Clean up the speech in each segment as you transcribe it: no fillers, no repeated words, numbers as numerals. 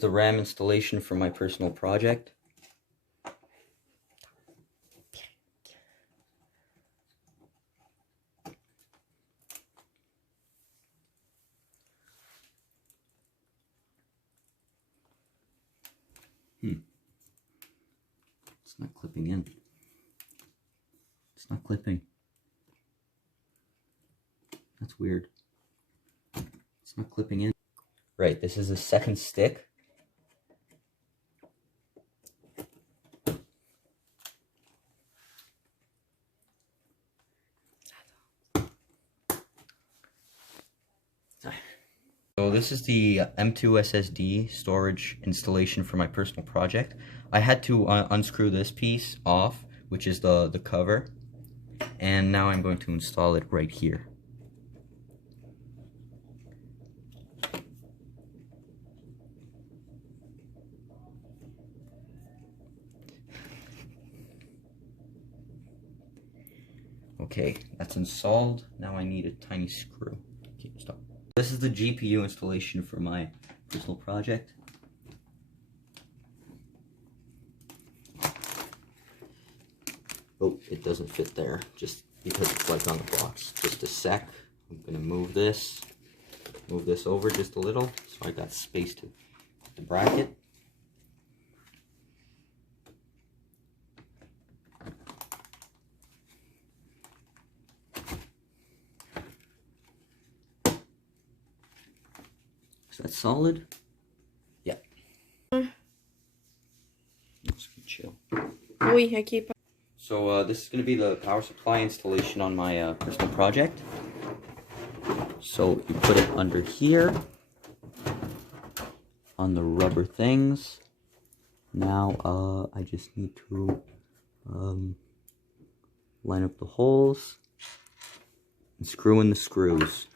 The RAM installation for my personal project. It's not clipping in. It's not clipping. That's weird. It's not clipping in. Right, this is the second stick. So this is the M2 SSD storage installation for my personal project. I had to unscrew this piece off, which is the cover, and now I'm going to install it right here. Okay, that's installed. Now I need a tiny screw. Okay, stop. This is the GPU installation for my personal project. Oh, it doesn't fit there, just because it's like on the box. Just a sec. I'm gonna move this over just a little, so I got space to put the bracket. Is that solid? Yeah. Let's chill. Oui, aqui. So this is going to be the power supply installation on my personal project. So you put it under here on the rubber things. Now I just need to line up the holes and screw in the screws.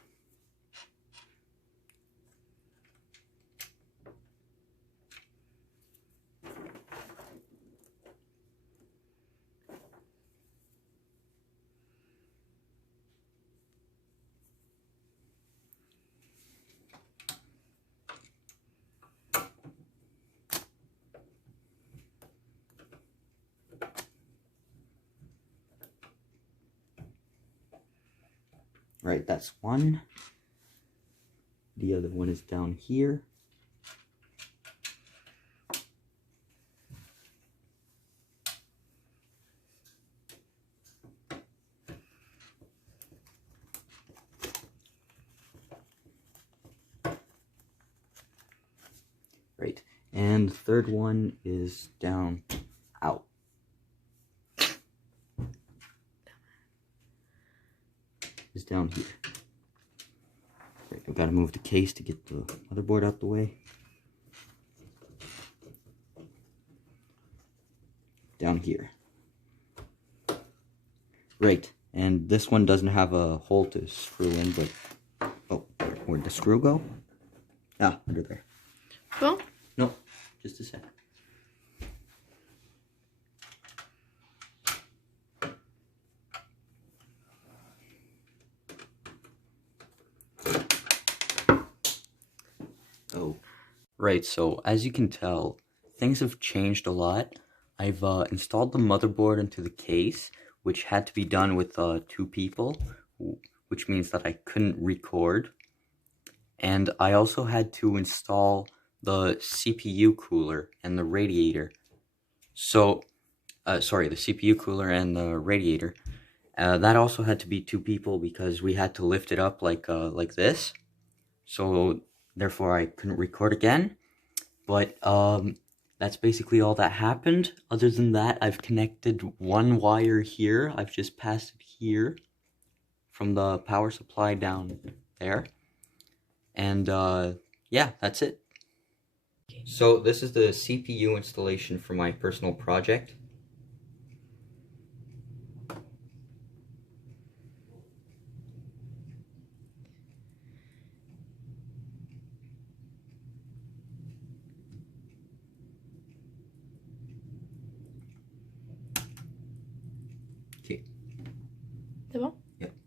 Right, that's one. The other one is down here. Right, and the third one is down out. Is down here. Right, I've got to move the case to get the motherboard out the way. Down here. Right, and this one doesn't have a hole to screw in, but oh, where'd the screw go? Ah, under there. Well, no, just a sec. Oh, right, so as you can tell, things have changed a lot. I've installed the motherboard into the case, which had to be done with 2 people, which means that I couldn't record. And I also had to install the CPU cooler and the radiator. So, sorry, the CPU cooler and the radiator. That also had to be 2 people because we had to lift it up like this. So therefore I couldn't record again. But that's basically all that happened. Other than that, I've connected one wire here. I've just passed it here from the power supply down there. And yeah, that's it. So this is the CPU installation for my personal project.